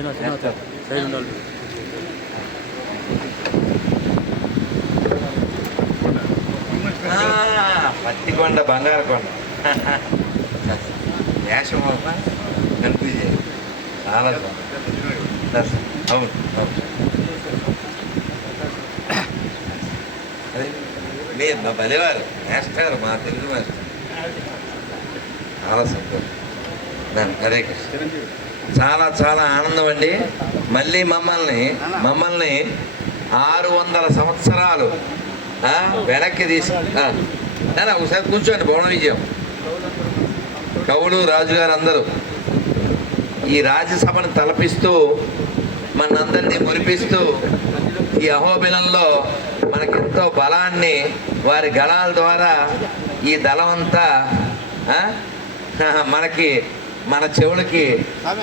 చిన్న చిన్న సైడ్ ఉండాలి. ఆ, పత్తికొండ బంగారు కొండ. వేషం కనిపించే చాలా అవును అదే మీరు మా బలివారు వేస్తారు మా తెలుగు మాస్టర్. చాలా సంతోషం. దాని హరే కృష్ణ. చాలా చాలా ఆనందం అండి మళ్ళీ మమ్మల్ని మమ్మల్ని ఆరు వందల సంవత్సరాలు వెనక్కి తీసి ఒకసారి కూర్చోండి భవన విజయం. కవులు రాజుగారు అందరూ. ఈ రాజ్యసభను తలపిస్తూ మనందరినీ మురిపిస్తూ ఈ అహోబిలంలో మనకెంతో బలాన్ని వారి గళాల ద్వారా ఈ దళమంతా అంతా మనకి మన చెవులకి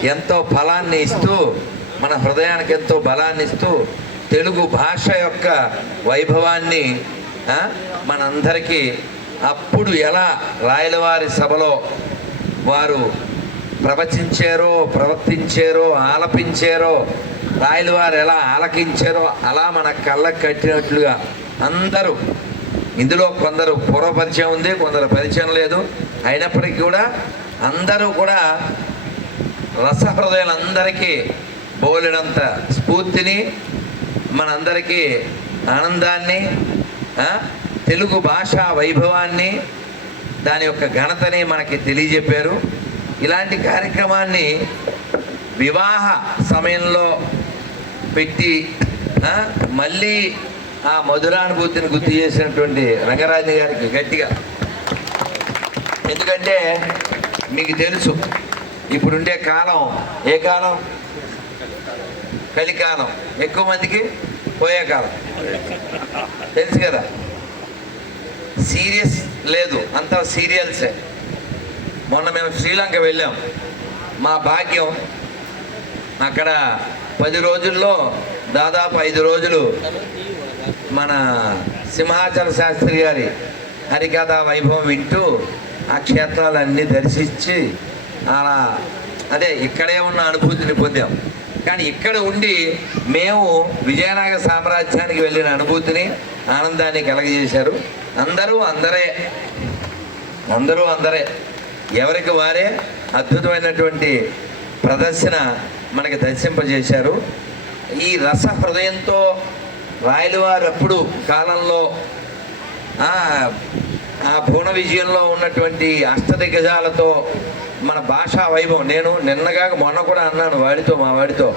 ఎంతో ఫలాన్ని ఇస్తూ మన హృదయానికి ఎంతో బలాన్ని ఇస్తూ తెలుగు భాష యొక్క వైభవాన్ని మనందరికీ అప్పుడు ఎలా రాయలవారి సభలో వారు ప్రవచించారో ప్రవర్తించారో ఆలపించారో రాయలవారు ఎలా ఆలకించారో అలా మన కళ్ళకు కట్టినట్లుగా అందరూ ఇందులో కొందరు పూర్వ పరిచయం ఉంది కొందరు పరిచయం లేదు. అయినప్పటికీ కూడా అందరూ కూడా రసహృదయాలందరికీ బోలెడంత స్ఫూర్తిని మనందరికీ ఆనందాన్ని తెలుగు భాషా వైభవాన్ని దాని యొక్క ఘనతని మనకి తెలియజెప్పారు. ఇలాంటి కార్యక్రమాన్ని వివాహ సమయంలో పెట్టి మళ్ళీ ఆ మధురానుభూతిని గుర్తు చేసినటువంటి రంగరాజు గారికి గట్టిగా. ఎందుకంటే మీకు తెలుసు ఇప్పుడుండే కాలం ఏ కాలం? కలికాలం. ఎక్కువ మందికి పోయే కాలం. తెలుసు కదా? సీరియస్ లేదు అంతా సీరియల్సే మొన్న మేము శ్రీలంక వెళ్ళాం. మా భాగ్యం అక్కడ పది రోజుల్లో దాదాపు ఐదు రోజులు మన సింహాచల శాస్త్రి గారి హరికథ వైభవం వింటూ ఆ క్షేత్రాలన్నీ దర్శించి అలా అదే ఇక్కడే ఉన్న అనుభూతిని పొందాం. కానీ ఇక్కడ ఉండి మేము విజయనగర సామ్రాజ్యానికి వెళ్ళిన అనుభూతిని ఆనందాన్ని కలగజేశారు. అందరూ అందరే అందరూ అందరే ఎవరికి వారే అద్భుతమైనటువంటి ప్రదర్శన మనకి దర్శింపజేశారు. ఈ రస హృదయంతో రాయలవారు అప్పుడు కాలంలో ఆ, ఆ భువన విజయంలో ఉన్నటువంటి అష్టదిగ్గజాలతో మన భాషా వైభవం. నేను నిన్నగా మొన్న కూడా అన్నాను వాడితో మా వాడితో.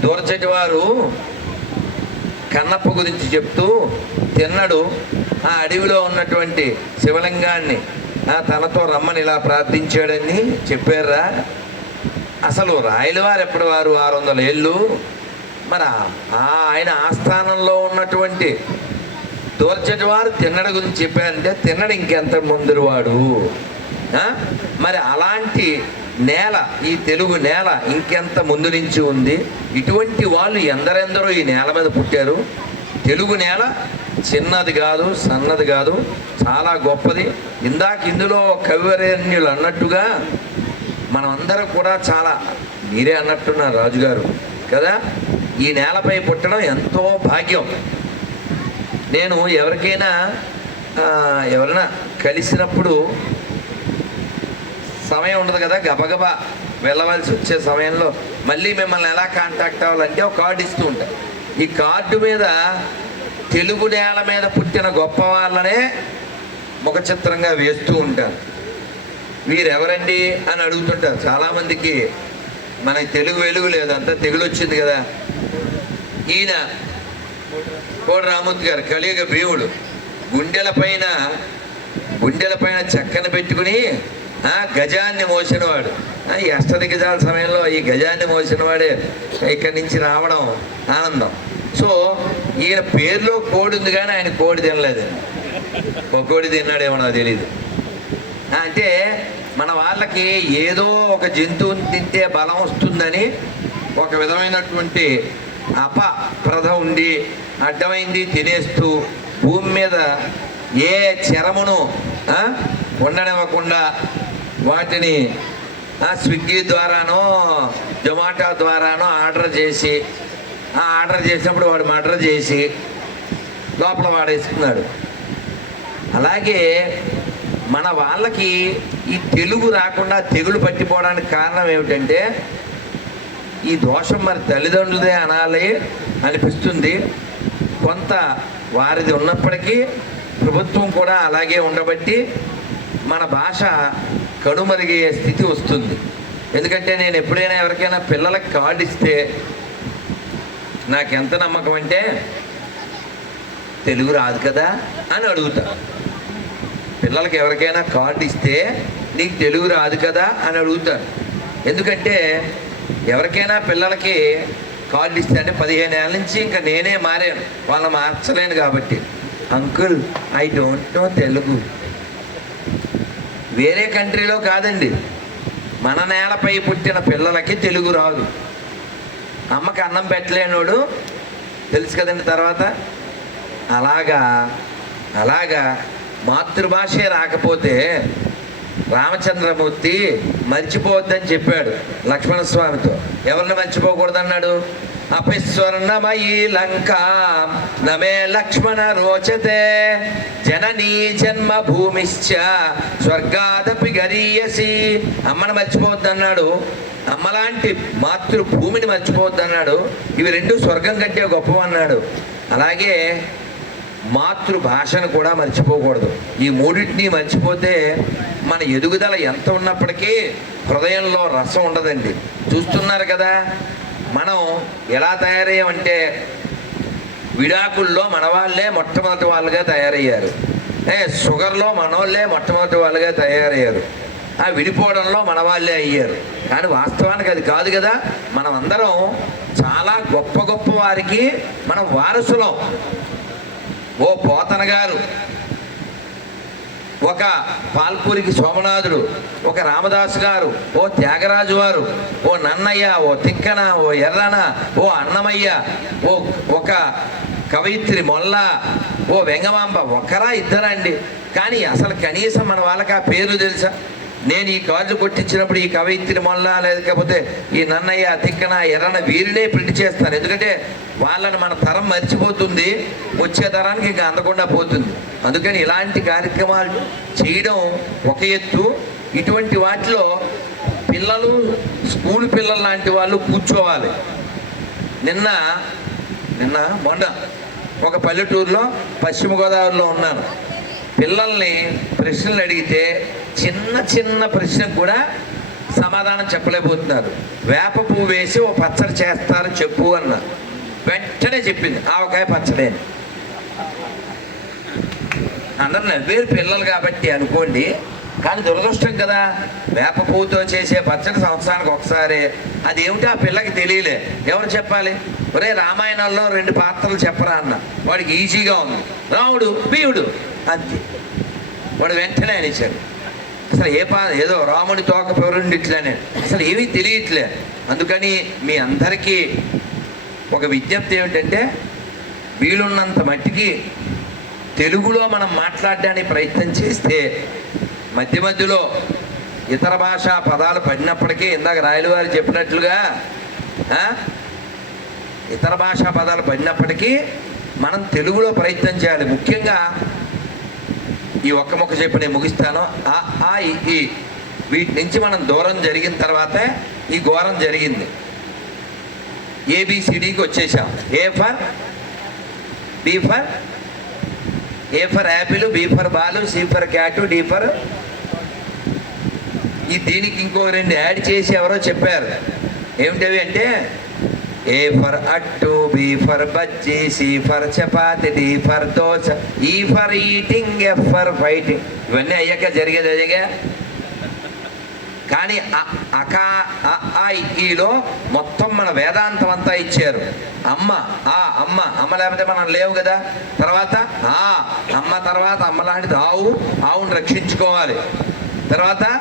దూరచటి వారు కన్నప్ప గురించి చెప్తూ తిన్నడు. ఆ అడవిలో ఉన్నటువంటి శివలింగాన్ని ఆ తనతో రమ్మని ఇలా ప్రార్థించాడని చెప్పారా? అసలు రాయలవారు ఎప్పటి వారు ఆరు వందల ఏళ్ళు? మరి ఆయన ఆస్థానంలో ఉన్నటువంటి దూర్చటి వారు తిన్నడ గురించి చెప్పారంటే తిన్నడు ఇంకెంత ముందురువాడు వాడు? మరి అలాంటి నేల ఈ తెలుగు నేల ఇంకెంత ముందు నుంచి ఉంది? ఇటువంటి వాళ్ళు ఎందరెందరో ఈ నేల మీద పుట్టారు. తెలుగు నేల చిన్నది కాదు సన్నది కాదు చాలా గొప్పది. ఇందాక ఇందులో కవివరేణ్యులు అన్నట్టుగా మనమందరం కూడా చాలా మీరే అన్నట్టున్నారు రాజుగారు కదా? ఈ నేలపై పుట్టడం ఎంతో భాగ్యం. నేను ఎవరికైనా ఎవరైనా కలిసినప్పుడు సమయం ఉండదు కదా గబగబా వెళ్ళవలసి వచ్చే సమయంలో మళ్ళీ మిమ్మల్ని ఎలా కాంటాక్ట్ అవ్వాలంటే ఒక కార్డు ఇస్తూ ఉంటాయి ఈ కార్డు మీద తెలుగు నేల మీద పుట్టిన గొప్ప వాళ్ళనే ముఖ చిత్రంగా వేస్తూ ఉంటారు. వీరెవరండి అని అడుగుతుంటారు. చాలామందికి మనకి తెలుగు వెలుగు లేదు. అంతా తెగులు వచ్చింది కదా. ఈయన కోడి రామూర్తి గారు కలియుగ భీముడు. గుండెల పైన గుండెల పైన చెక్కను పెట్టుకుని గజాన్ని మోసినవాడు. ఆ, గజాల సమయంలో ఈ గజాన్ని మోసినవాడే ఇక్కడి నుంచి రావడం ఆనందం. సో ఈయన పేరులో కోడి ఉంది కానీ ఆయన కోడి తినలేదు. ఒక కోడి తిన్నాడేమో నాకు తెలియదు అంటే మన వాళ్ళకి ఏదో ఒక జంతువుని తింటే బలం వస్తుందని ఒక విధమైనటువంటి అపప్రధ ఉండి అడ్డమైంది తినేస్తూ భూమి మీద ఏ చరమును ఉండనివ్వకుండా వాటిని స్విగ్గీ ద్వారానో జొమాటో ద్వారానో ఆర్డర్ చేసి ఆ ఆర్డర్ చేసినప్పుడు వాడు మర్డర్ చేసి లోపల వాడేసుకున్నాడు. అలాగే మన వాళ్ళకి ఈ తెలుగు రాకుండా తెగులు పట్టిపోవడానికి కారణం ఏమిటంటే ఈ దోషం మరి తల్లిదండ్రులదే అనాలి అనిపిస్తుంది. కొంత వారిది ఉన్నప్పటికీ ప్రభుత్వం కూడా అలాగే ఉండబట్టి మన భాష కనుమరిగే స్థితి వస్తుంది. ఎందుకంటే నేను ఎప్పుడైనా ఎవరికైనా పిల్లలకి కార్డు ఇస్తే నాకు ఎంత నమ్మకం అంటే తెలుగు రాదు కదా అని అడుగుతా. పిల్లలకి ఎవరికైనా కార్డు ఇస్తే నీకు తెలుగు రాదు కదా అని అడుగుతాను ఎందుకంటే ఎవరికైనా పిల్లలకి కార్డు ఇస్తే అంటే పదిహేను ఏళ్ళ నుంచి ఇంకా నేనే మారాను. వాళ్ళని మార్చలేను కాబట్టి. Uncle I don't know Telugu. వేరే కంట్రీలో కాదండి. మన నేలపై పుట్టిన పిల్లలకి తెలుగు రాదు. అమ్మకి అన్నం పెట్టలేనోడు తెలుసు కదండి తర్వాత? అలాగా అలాగా మాతృభాషే రాకపోతే రామచంద్రమూర్తి మర్చిపోవద్దని చెప్పాడు లక్ష్మణస్వామితో. ఎవరిని మర్చిపోకూడదన్నాడు? అపిస్వర్ణమయీ లంక నమే లక్ష్మణ రోచతే జననీ జన్మ భూమిశ్చ స్వర్గాదపి గరీయసి. అమ్మను మర్చిపోవద్దన్నాడు. అమ్మలాంటి మాతృభూమిని మర్చిపోవద్దన్నాడు. ఇవి రెండు స్వర్గం కంటే గొప్పవన్నాడు. అలాగే మాతృభాషను కూడా మర్చిపోకూడదు. ఈ మూడింటిని మర్చిపోతే మన ఎదుగుదల ఎంత ఉన్నప్పటికీ హృదయంలో రసం ఉండదండి. చూస్తున్నారు కదా మనం ఎలా తయారయ్యామంటే విడాకుల్లో మనవాళ్ళే మొట్టమొదటి వాళ్ళుగా తయారయ్యారు. ఏ షుగర్లో మనోళ్ళే మొట్టమొదటి వాళ్ళుగా తయారయ్యారు. ఆ విడిపోవడంలో మనవాళ్ళే అయ్యారు. కానీ వాస్తవానికి అది కాదు కదా మనం అందరం చాలా గొప్ప గొప్ప వారికి మనం వారసులం. ఓ పోతన గారు ఒక పాల్పూరికి సోమనాథుడు ఒక రామదాసు గారు ఓ త్యాగరాజు వారు ఓ నన్నయ్య ఓ తిక్కన ఓ ఎర్రన ఓ అన్నమయ్య ఓ ఒక కవయిత్రి మొల్ల ఓ వెంగమాంబ ఒకరా ఇద్దరండి. కానీ అసలు కనీసం మన వాళ్ళకి ఆ పేరు తెలుసా? నేను ఈ కార్డు కొట్టించినప్పుడు ఈ కవయిత్రి మొల్ల లేకపోతే ఈ నన్నయ్య తిక్కన ఎర్రన వీరినే ప్రింట్ చేస్తాను. ఎందుకంటే వాళ్ళని మన తరం మర్చిపోతుంది వచ్చే తరానికి ఇంకా అందకుండా పోతుంది. అందుకని ఇలాంటి కార్యక్రమాలు చేయడం ఒక ఎత్తు. ఇటువంటి వాటిలో పిల్లలు స్కూల్ పిల్లలు లాంటి వాళ్ళు కూర్చోవాలి. నిన్న నిన్న మొన్న ఒక పల్లెటూరులో పశ్చిమ గోదావరిలో ఉన్నాను. పిల్లల్ని ప్రశ్నలు అడిగితే చిన్న చిన్న ప్రశ్నకు కూడా సమాధానం చెప్పలేకపోతున్నారు. వేప పువ్వు వేసి ఓ పచ్చడి చేస్తారు చెప్పు అన్నారు. వెంటనే చెప్పింది ఆవకాయ పచ్చడి అందరూ అందరు నవ్వేరు పిల్లలు కాబట్టి అనుకోండి కానీ దురదృష్టం కదా. వేప పువ్వుతో చేసే పచ్చడి సంవత్సరానికి ఒకసారి. అది ఏమిటో ఆ పిల్లకి తెలియలే. ఎవరు చెప్పాలి? ఒరే రామాయణంలో రెండు పాత్రలు చెప్పరా అన్న. వాడికి ఈజీగా ఉంది. రాముడు భీముడు అంతే. వాడు వెంటనే అనేసాడు అసలు ఏ పా ఏదో రాముని తోక పెవరుండి ఇట్లానే. అసలు ఏమీ తెలియట్లే. అందుకని మీ అందరికీ ఒక విజ్ఞప్తి ఏమిటంటే వీలున్నంత మట్టికి తెలుగులో మనం మాట్లాడడానికి ప్రయత్నం చేస్తే మధ్య మధ్యలో ఇతర భాషా పదాలు పడినప్పటికీ ఇందాక రాయలు వారు చెప్పినట్లుగా ఇతర భాషా పదాలు పడినప్పటికీ మనం తెలుగులో ప్రయత్నం చేయాలి. ముఖ్యంగా ఈ ఒక్క మొక్క చెప్పి నేను ముగిస్తాను. ఆ ఈ. వీటి నుంచి మనం దూరం జరిగిన తర్వాతే ఈ ఘోరం జరిగింది. ఏబిసిడికి వచ్చేసాం. A for B for A for apple B for ball C for cat D for E దీనికి ఇంకో రెండు యాడ్ చేసి ఎవరో చెప్పారు. ఏమిటవి అంటే ఏ ఫర్ అట్టు B for bajji C for chapati D for dosa E for eating F for fighting ఇవన్నీ అయ్యాక జరిగేది అయ్యగా కానీ అకా అ, ఈలో మొత్తం మన వేదాంతం అంతా ఇచ్చారు. అమ్మ ఆ అమ్మ అమ్మ లేకపోతే మనం లేవు కదా. తర్వాత ఆ అమ్మ తర్వాత అమ్మ లాంటిది ఆవు ఆవును రక్షించుకోవాలి. తర్వాత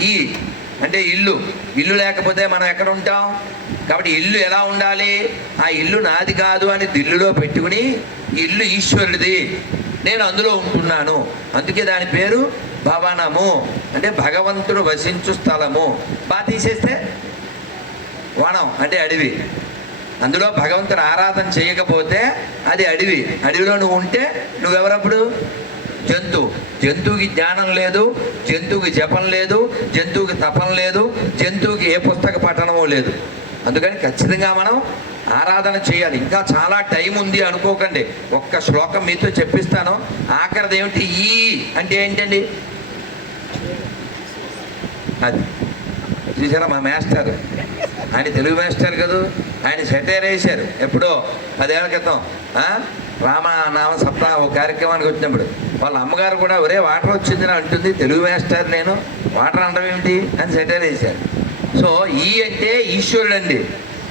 ఈ అంటే ఇల్లు ఇల్లు లేకపోతే మనం ఎక్కడ ఉంటాం? కాబట్టి ఇల్లు ఎలా ఉండాలి? ఆ ఇల్లు నాది కాదు అని దిల్లులో పెట్టుకుని ఇల్లు ఈశ్వరుడిది. నేను అందులో ఉంటున్నాను. అందుకే దాని పేరు భవనము. అంటే భగవంతుడు వసించు స్థలము. బాగా తీసేస్తే వనం అంటే అడవి. అందులో భగవంతుని ఆరాధన చేయకపోతే అది అడవి. అడవిలో నువ్వు ఉంటే నువ్వెవరప్పుడు? జంతువు జంతువుకి జ్ఞానం లేదు జంతువుకి జపం లేదు జంతువుకి తపం లేదు జంతువుకి ఏ పుస్తక పఠనమో లేదు. అందుకని ఖచ్చితంగా మనం ఆరాధన చేయాలి. ఇంకా చాలా టైం ఉంది అనుకోకండి. ఒక్క శ్లోకం మీతో చెప్పిస్తాను. ఆఖరిది ఏమిటి? ఈ అంటే ఏంటండి? అది. చూసారా మా మాస్టర్? ఆయన తెలుగు మాస్టర్ కదా? ఆయన సెటైర్ వేశారు. ఎప్పుడో? పదేళ్ళ క్రితం. రామనామ సప్తాహ ఒక కార్యక్రమానికి వచ్చినప్పుడు. వాళ్ళ అమ్మగారు కూడా ఒరే వాటర్ వచ్చింది అంటుంది. తెలుగు మాస్టర్ నేను. వాటర్ అనడం ఏమిటి? అని సెటైర్ వేశారు. సో ఈ అంటే ఈశ్వరుడు అండి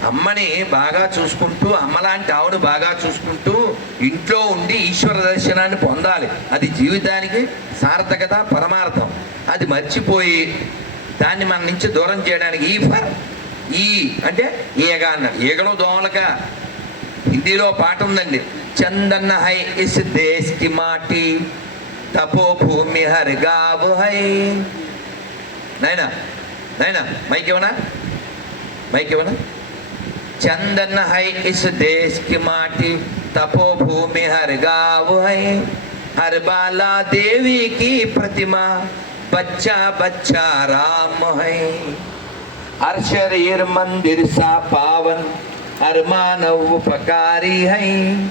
అమ్మని బాగా చూసుకుంటూ అమ్మలాంటి ఆవును బాగా చూసుకుంటూ ఇంట్లో ఉండి ఈశ్వర దర్శనాన్ని పొందాలి. అది జీవితానికి సార్థకత పరమార్థం. అది మర్చిపోయి దాన్ని మన నుంచి దూరం చేయడానికి ఈ ఫర్ ఈ అంటే ఈగ అన్నారు ఈగలో దోమలక. హిందీలో పాట ఉందండి. చందన్న హై ఇస్ దేశ్కి మాటి తపో భూమి హర్ గాబు హై. నైనా నైనా మైక్ ఇవ్వనా? మైక్ ఇవ్వనా? చందన్న హై ఇస్ దేశ్కి మాటి తపో భూమి హర్ గావు హై. హర్ బాలా దేవికి ప్రతిమ. बच्चा बच्चा राम है। हर शरीर मंदिर सा पावन, हर मानव उपकारी है।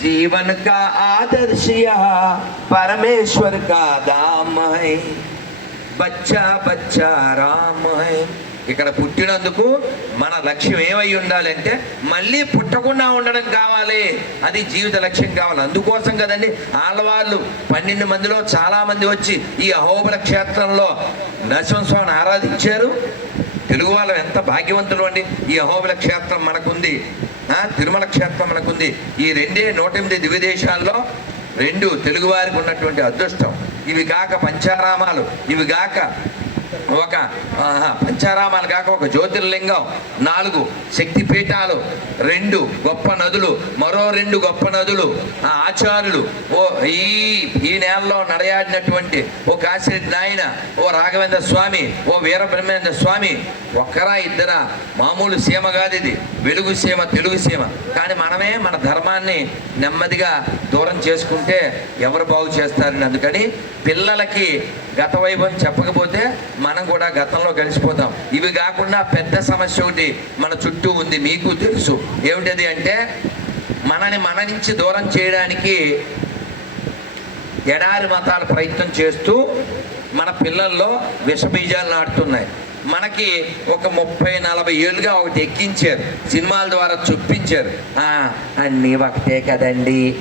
जीवन का आदर्श यह परमेश्वर का दाम है। बच्चा बच्चा राम है। ఇక్కడ పుట్టినందుకు మన లక్ష్యం ఏమై ఉండాలంటే మళ్ళీ పుట్టకుండా ఉండడం కావాలి. అది జీవిత లక్ష్యం కావాలి. అందుకోసం కదండి ఆడవాళ్ళు పన్నెండు మందిలో చాలా మంది వచ్చి ఈ అహోబల క్షేత్రంలో నరసింహస్వామిని ఆరాధించారు. తెలుగు వాళ్ళం ఎంత భాగ్యవంతులు అండి. ఈ అహోబల క్షేత్రం మనకుంది. తిరుమల క్షేత్రం మనకుంది. ఈ రెండే నూట ఎనిమిది దివ్యదేశాల్లో రెండు తెలుగువారికి ఉన్నటువంటి అదృష్టం. ఇవి కాక పంచారామాలు. ఇవి కాక ఒక పంచారామాలు కాక ఒక జ్యోతిర్లింగం. నాలుగు శక్తిపీఠాలు. రెండు గొప్ప నదులు. మరో రెండు గొప్ప నదులు. ఆ ఆచార్యులు ఓ ఈ ఈ నేలలో నడయాడినటువంటి ఓ కాశీరెడ్డి నాయన ఓ రాఘవేంద్ర స్వామి ఓ వీరబ్రహ్మేంద్ర స్వామి ఒక్కరా ఇద్దరా మామూలు సీమ కాదు ఇది. వెలుగు సీమ తెలుగు సీమ. కానీ మనమే మన ధర్మాన్ని నెమ్మదిగా దూరం చేసుకుంటే ఎవరు బాగు చేస్తారని అందుకని పిల్లలకి గత వైభవం చెప్పకపోతే మనం కూడా గతంలో కలిసిపోతాం. ఇవి కాకుండా పెద్ద సమస్య ఒకటి మన చుట్టూ ఉంది మీకు తెలుసు. ఏమిటది అంటే మనని మన నుంచి దూరం చేయడానికి ఎడారి మతాల ప్రయత్నం చేస్తూ మన పిల్లల్లో విషబీజాలు నాటుతున్నాయి. మనకి ఒక ముప్పై నలభై ఏళ్ళుగా ఒకటి ఎక్కించారు. సినిమాల ద్వారా చూపించారు. అన్నీ ఒకటే కదండి.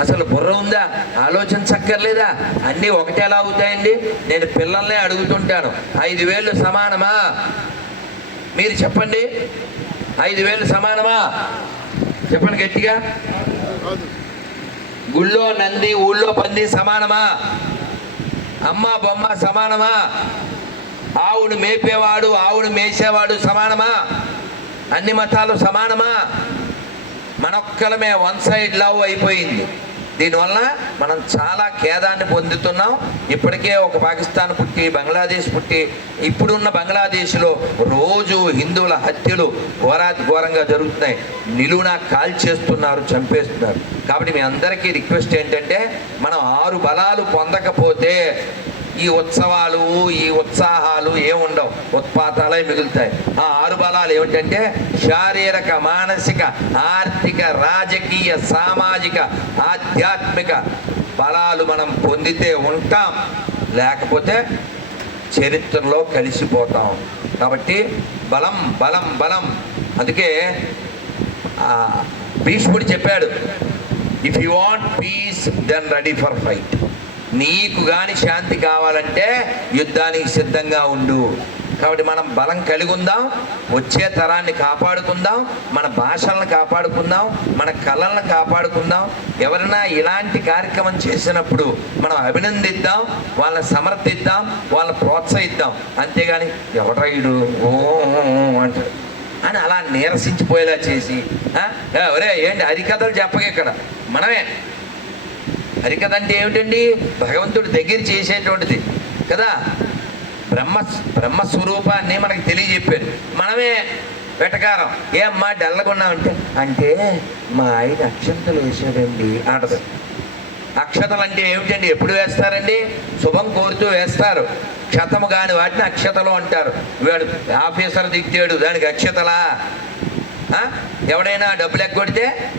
అసలు బుర్ర ఉందా? ఆలోచించక్కర్లేదా? అన్నీ ఒకటే ఎలా అవుతాయండి? నేను పిల్లల్నే అడుగుతుంటాను. ఐదు వేలు సమానమా? మీరు చెప్పండి. ఐదు వేలు సమానమా? చెప్పండి గట్టిగా. గుళ్ళో నంది ఊళ్ళో పంది సమానమా? అమ్మ బొమ్మ సమానమా? ఆవును మేపేవాడు ఆవును మేసేవాడు సమానమా? అన్ని మతాలు సమానమా? మనొక్కలమే వన్ సైడ్ లవ్ అయిపోయింది. దీనివల్ల మనం చాలా ఖేదాన్ని పొందుతున్నాం. ఇప్పటికే ఒక పాకిస్తాన్ పుట్టి బంగ్లాదేశ్ పుట్టి ఇప్పుడున్న బంగ్లాదేశ్లో రోజు హిందువుల హత్యలు ఘోరాతి ఘోరంగా జరుగుతున్నాయి. నిలువున కాల్ చేస్తున్నారు చంపేస్తున్నారు. కాబట్టి మీ అందరికీ రిక్వెస్ట్ ఏంటంటే మనం ఆరు బలాలు పొందకపోతే ఈ ఉత్సవాలు ఈ ఉత్సాహాలు ఏముండవు. ఉత్పాతాలే మిగులుతాయి. ఆ ఆరు బలాలు ఏమిటంటే శారీరక మానసిక ఆర్థిక రాజకీయ సామాజిక ఆధ్యాత్మిక బలాలు మనం పొందితే ఉంటాం. లేకపోతే చరిత్రలో కలిసిపోతాం. కాబట్టి బలం బలం బలం. అందుకే భీష్ముడు చెప్పాడు if you want peace then ready for fight నీకు గాని శాంతి కావాలంటే యుద్ధానికి సిద్ధంగా ఉండు. కాబట్టి మనం బలం కలిగి ఉందాం వచ్చే తరాన్ని కాపాడుకుందాం మన భాషలను కాపాడుకుందాం మన కళలను కాపాడుకుందాం. ఎవరైనా ఇలాంటి కార్యక్రమం చేసినప్పుడు మనం అభినందిద్దాం వాళ్ళని సమర్థిద్దాం వాళ్ళని ప్రోత్సహిద్దాం. అంతేగాని ఎవరైడు ఓ అంటాడు. అంటారు అని అలా నీరసించిపోయేలా చేసి ఒరే ఏంటి హరికథలు చెప్పక ఇక్కడ? మనమే. హరికథ అంటే ఏమిటండి? భగవంతుడు దగ్గర చేసేటువంటిది. కదా? బ్రహ్మ బ్రహ్మస్వరూపాన్ని మనకు తెలియజెప్పారు మనమే వెటకారం. ఏమ్మా అమ్మా డల్లగున్నామంటే అంటే మా ఆయన అక్షంతలు వేసాడండి అంటది. అక్షతలు అంటే ఏమిటండి? ఎప్పుడు వేస్తారండి? శుభం కోరుతూ వేస్తారు. క్షతము కాని వాటిని అక్షతలు అంటారు. వాడు ఆఫీసర్ దిక్తాడు దానికి అక్షతలా? ఎవడైనా డబ్బులు ఎగ్గొడితే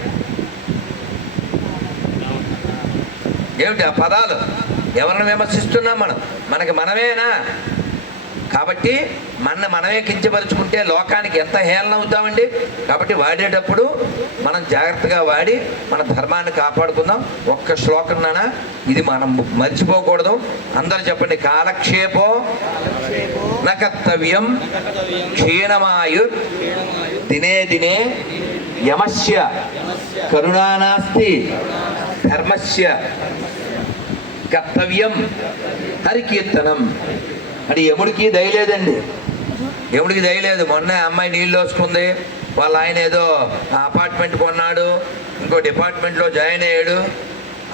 ఏమిటి ఆ పదాలు? ఎవరిని విమర్శిస్తున్నాం మనం? మనకి మనమేనా? కాబట్టి మన మనమే కించపరుచుకుంటే లోకానికి ఎంత హేళన అవుతామండి? కాబట్టి వాడేటప్పుడు మనం జాగ్రత్తగా వాడి మన ధర్మాన్ని కాపాడుకుందాం. ఒక్క శ్లోకం నానా ఇది మనం మర్చిపోకూడదు. అందరు చెప్పండి కాలక్షేపో నకర్తవ్యం క్షీణమాయు దినే దినే యమస్య కరుణానాస్తి ధర్మస్య కర్తవ్యం హరికీర్తనం. అంటే ఎముడికి దయలేదండి ఎముడికి దయలేదు మొన్న అమ్మాయి నీళ్ళు వస్తుంది వాళ్ళ ఆయన ఏదో అపార్ట్మెంట్ కొన్నాడు. ఇంకో డిపార్ట్మెంట్లో జాయిన్ అయ్యాడు.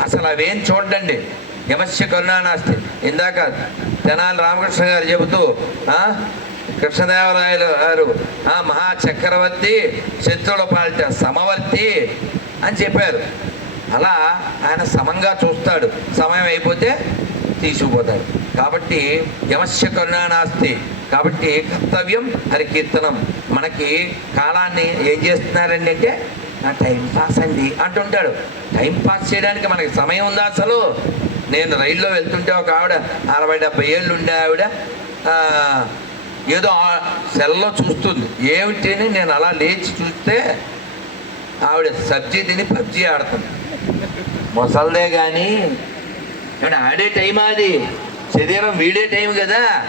అసలు అవేం చూడండి యమస్య కరుణానాస్తి. ఇందాక తెనాలి రామకృష్ణ గారు చెబుతూ కృష్ణదేవరాయలు గారు ఆ మహా చక్రవర్తి శత్రువుల పాలిట సమవర్తి అని చెప్పారు. అలా ఆయన సమంగా చూస్తాడు. సమయం అయిపోతే తీసుకుపోతాడు. కాబట్టి యమస్య కరుణానాస్తి కాబట్టి కర్తవ్యం హరికీర్తనం. మనకి కాలాన్ని ఏం చేస్తున్నారండి అంటే నా టైం పాస్ అండి అంటుంటాడు. టైం పాస్ చేయడానికి మనకి సమయం ఉందా అసలు? నేను రైల్లో వెళ్తుంటే ఒక ఆవిడ అరవై డెబ్బై ఏళ్ళు ఉండే ఆవిడ ఏదో సెల్లో చూస్తుంది. ఏమిటి అని నేను అలా లేచి చూస్తే ఆవిడ సబ్జీ తిని పబ్జీ ఆడుతుంది. మొసల్దే కానీ ఏమంటే ఆడే టైం అది? శరీరం వీడే టైం కదా?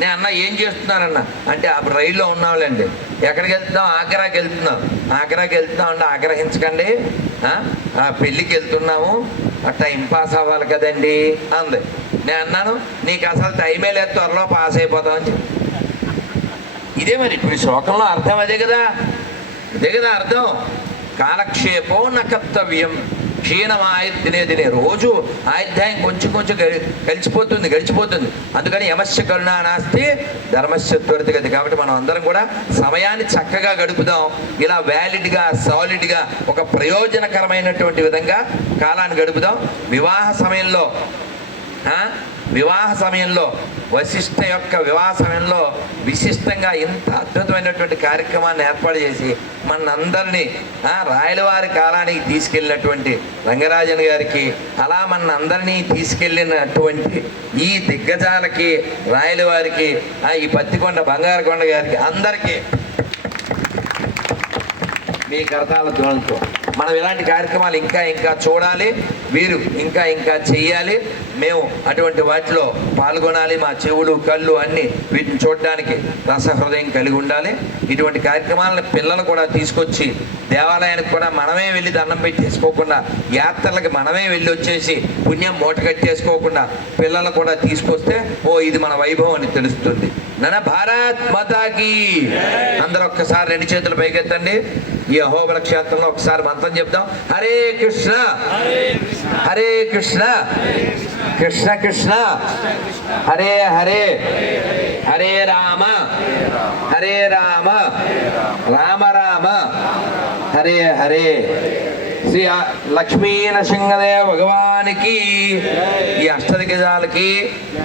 నేను అన్న ఏం చేస్తున్నారన్న? అంటే అప్పుడు రైల్లో ఉన్నావులేండి ఎక్కడికి వెళ్తున్నాం ఆగ్రాకి వెళ్తున్నాం ఆగ్రాకి వెళ్తున్నాం అంటే ఆగ్రహించకండి. ఆ? పెళ్ళికి వెళ్తున్నాము. ఆ టైం పాస్ అవ్వాలి కదండి అంది. నేను అన్నాను నీకు అసలు టైమే లేదు త్వరలో పాస్ అయిపోతామని చెప్పి. ఇదే మరి ఇప్పుడు శ్లోకంలో అర్థం అదే కదా? ఇదే కదా అర్థం కాలక్షేపో నకర్తవ్యం క్షీణమాయ దినే దినే రోజు ఆయుధ్యాయం కొంచెం కొంచెం కలిసిపోతుంది గడిచిపోతుంది. అందుకని యమస్య కరుణ నాస్తి ధర్మస్య త్వరితగతి. కాబట్టి మనం అందరం కూడా సమయాన్ని చక్కగా గడుపుదాం. ఇలా వ్యాలిడ్గా సాలిడ్గా ఒక ప్రయోజనకరమైనటువంటి విధంగా కాలాన్ని గడుపుదాం. వివాహ సమయంలో వివాహ సమయంలో వశిష్ఠ యొక్క వివాహ సమయంలో విశిష్టంగా ఇంత అద్భుతమైనటువంటి కార్యక్రమాన్ని ఏర్పాటు చేసి మనందరినీ ఆ, రాయలవారి కాలానికి తీసుకెళ్ళినటువంటి రంగరాజన్ గారికి అలా మన అందరినీ తీసుకెళ్ళినటువంటి ఈ దిగ్గజాలకి రాయలవారికి ఆ, ఈ పత్తికొండ బంగారకొండ గారికి అందరికీ మీ కరతాల ధ్వనితో మనం ఇలాంటి కార్యక్రమాలు ఇంకా ఇంకా చూడాలి. వీరు ఇంకా ఇంకా చెయ్యాలి. మేము అటువంటి వాటిలో పాల్గొనాలి. మా చెవులు కళ్ళు అన్నీ వీటిని చూడడానికి రసహృదయం కలిగి ఉండాలి. ఇటువంటి కార్యక్రమాలను పిల్లలు కూడా తీసుకొచ్చి దేవాలయానికి కూడా మనమే వెళ్ళి దండం పెట్టేసుకోకుండా యాత్రలకు మనమే వెళ్ళి వచ్చేసి పుణ్యం మూట కట్టేసుకోకుండా పిల్లలు కూడా తీసుకొస్తే ఓ ఇది మన వైభవం అని తెలుస్తుంది. నన భారత్ మాతాకి అందరూ ఒక్కసారి రెండు చేతులు పైకెత్తండి. ఈ అహోబల క్షేత్రంలో ఒకసారి మంత్రం చెప్దాం. హరే కృష్ణ. హరే కృష్ణ. కృష్ణ కృష్ణ. హరే హరే. హరే రామ. హరే రామ. రామ రామ. హరే హరే. శ్రీ లక్ష్మీ నరసింహదేవ భగవానికి ఈ అష్టదిగజాలకి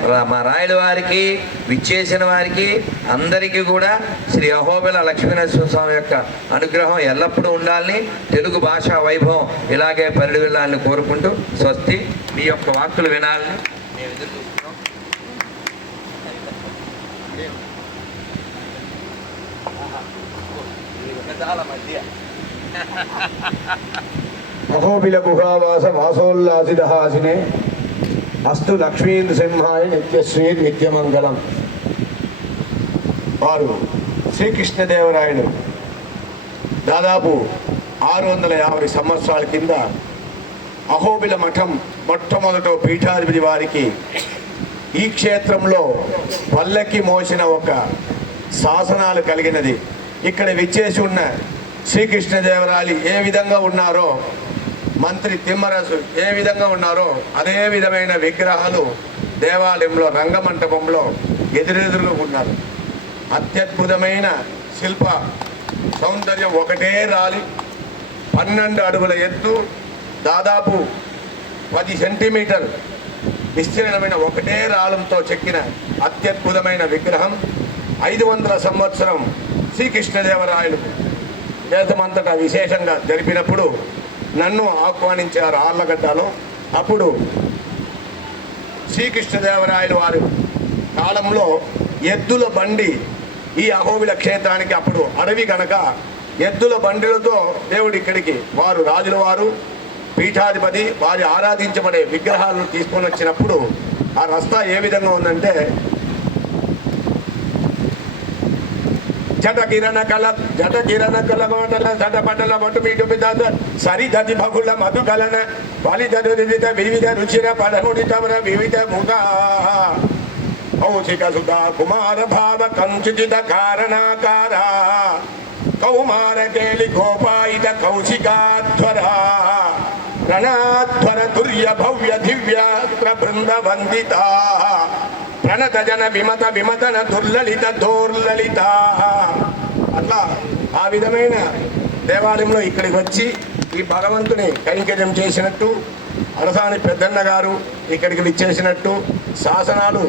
రా- మా రాయల వారికి విచ్చేసిన వారికి అందరికీ కూడా శ్రీ అహోబిల లక్ష్మీనరసింహ స్వామి యొక్క అనుగ్రహం ఎల్లప్పుడూ ఉండాలని తెలుగు భాషా వైభవం ఇలాగే పరిడి వెళ్ళాలని కోరుకుంటూ స్వస్తి మీ యొక్క వాక్కులు వినాలని మేము ఎదురు చూస్తున్నాం మధ్య అహోబిల గుహావాస వాసోల్లాసిదహాసినే అస్తు లక్ష్మీంద్ర సింహాయ నిత్యశ్రీ నిత్యమంగళం వారు శ్రీకృష్ణదేవరాయలు దాదాపు ఆరు వందల యాభై సంవత్సరాల కింద అహోబిల మఠం మొట్టమొదట పీఠాధిపతి వారికి ఈ క్షేత్రంలో పల్లకి మోసిన ఒక శాసనాలు కలిగినది ఇక్కడ విచ్చేసి ఉన్న శ్రీకృష్ణదేవరాయలు ఏ విధంగా ఉన్నారో మంత్రి తిమ్మరసు ఏ విధంగా ఉన్నారో అదే విధమైన విగ్రహాలు దేవాలయంలో రంగమంటపంలో ఎదురెదురుగా ఉన్నారు. అత్యద్భుతమైన శిల్ప సౌందర్యం ఒకటే రాలి. పన్నెండు అడుగుల ఎత్తు దాదాపు పది సెంటీమీటర్ విస్తీర్ణమైన ఒకటే రాళంతో చెక్కిన అత్యద్భుతమైన విగ్రహం. ఐదు వందల సంవత్సరం శ్రీకృష్ణదేవరాయలు దేశమంతటా విశేషంగా జరిపినప్పుడు నన్ను ఆహ్వానించారు ఆళ్ళగడ్డలో అప్పుడు శ్రీకృష్ణదేవరాయలు వారి కాలంలో ఎద్దుల బండి ఈ అహోబిల క్షేత్రానికి అప్పుడు అడవి కనుక ఎద్దుల బండిలతో దేవుడు ఇక్కడికి వారు రాజుల వారు పీఠాధిపతి వారి ఆరాధించబడే విగ్రహాలను తీసుకొని వచ్చినప్పుడు ఆ రస్తా ఏ విధంగా ఉందంటే జట కిరణ కల జట కిరణ కల మాటల జట పటల మటు మీటు పిదాద సరి దతి భగుల మధు కలన వాలి దదు వివిధ వివిధ రుచిర పడముడి తమర వివిధ ముగా కౌశిక సుధా కుమార భావ కంచుచిత కారణాకార కౌమార కేలి గోపాయిత కౌశికాధ్వర ప్రణాధ్వర తుర్య భవ్య దివ్య బృంద వందితా ప్రణత జన విమత విమతన దుర్లలిత దోర్లలిత. అట్లా ఆ విధమైన దేవాలయంలో ఇక్కడికి వచ్చి ఈ భగవంతుని కైంకర్యం చేసినట్టు అరసాని పెద్దన్న గారు ఇక్కడికి విచ్చేసినట్టు శాసనాలు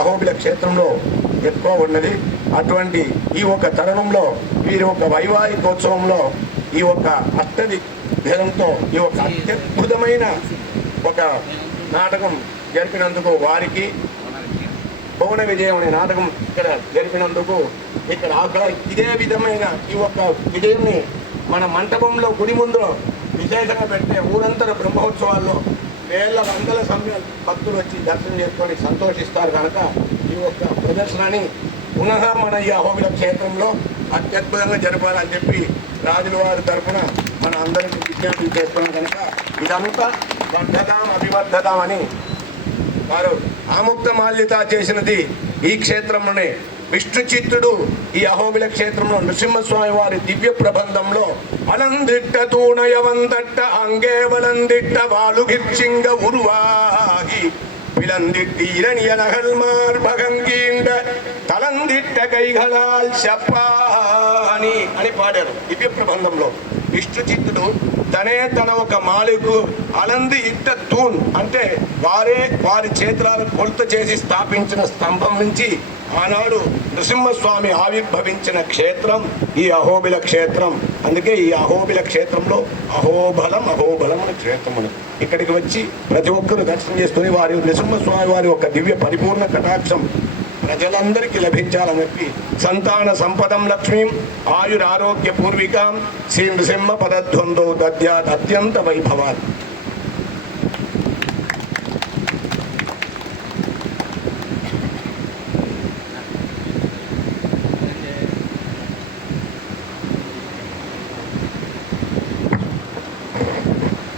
అహోబిల క్షేత్రంలో ఎక్కువ ఉన్నది. అటువంటి ఈ ఒక తరుణంలో వీరి ఒక వైవాహికోత్సవంలో ఈ ఒక అష్టది భేదంతో ఈ ఒక అత్యద్భుతమైన ఒక నాటకం జరిపినందుకు వారికి భువన విజయం అనే నాటకం ఇక్కడ జరిపినందుకు ఇక్కడ ఇదే విధమైన ఈ ఒక్క విజయంని మన మంటపంలో గుడి ముందు విశేషంగా పెట్టే ఊరంతర బ్రహ్మోత్సవాల్లో వేల వందల సమయ భక్తులు వచ్చి దర్శనం చేసుకొని సంతోషిస్తారు కనుక ఈ యొక్క ప్రదర్శనని పునః మన ఈ అహోబిల క్షేత్రంలో అత్యద్భుతంగా జరపాలని చెప్పి రాజుల వారి తరఫున మన అందరికీ విజ్ఞప్తి చేస్తున్నాం కనుక ఇదంతా వర్ధదాం అభివర్ధదాం అని వారు ఆముక్త మాల్యత చేసినది ఈ క్షేత్రంలోనే విష్ణు చిత్తుడు ఈ అహోబిల క్షేత్రంలో నృసింహస్వామి వారి దివ్య ప్రబంధంలో అలందిట్ట తూణయవందట్ట అంగే వలందిట్ట వాలుగిర్చింగ ఉరువాగి விளந்திட்டு இரணிய நகல்மார் பகங்கீண்ட తలందిట్ట కైగళాల్ చెప్పాని అని పాడారు దివ్య ప్రబంధంలో విష్ణు చిత్తుడు తనే తన ఒక మాలికు అలంది ఇట్ట తూన్ అంటే వారే వారి చేతులను కొలత చేసి స్థాపించిన స్తంభం నుంచి ఆనాడు నృసింహస్వామి ఆవిర్భవించిన క్షేత్రం ఈ అహోబిల క్షేత్రం. అందుకే ఈ అహోబిల క్షేత్రంలో అహోబలం అహోబలం అనే క్షేత్రం ఇక్కడికి వచ్చి ప్రతి ఒక్కరు దర్శనం చేసుకుని వారి నృసింహస్వామి వారి యొక్క దివ్య పరిపూర్ణ కటాక్షం ప్రజలందరికీ లభించాలని చెప్పి సంతాన సంపదం లక్ష్మీం ఆయురారోగ్య పూర్వికాం శ్రీ నృసింహ పదద్వందో దద్యాత్ అత్యంత వైభవాన్ని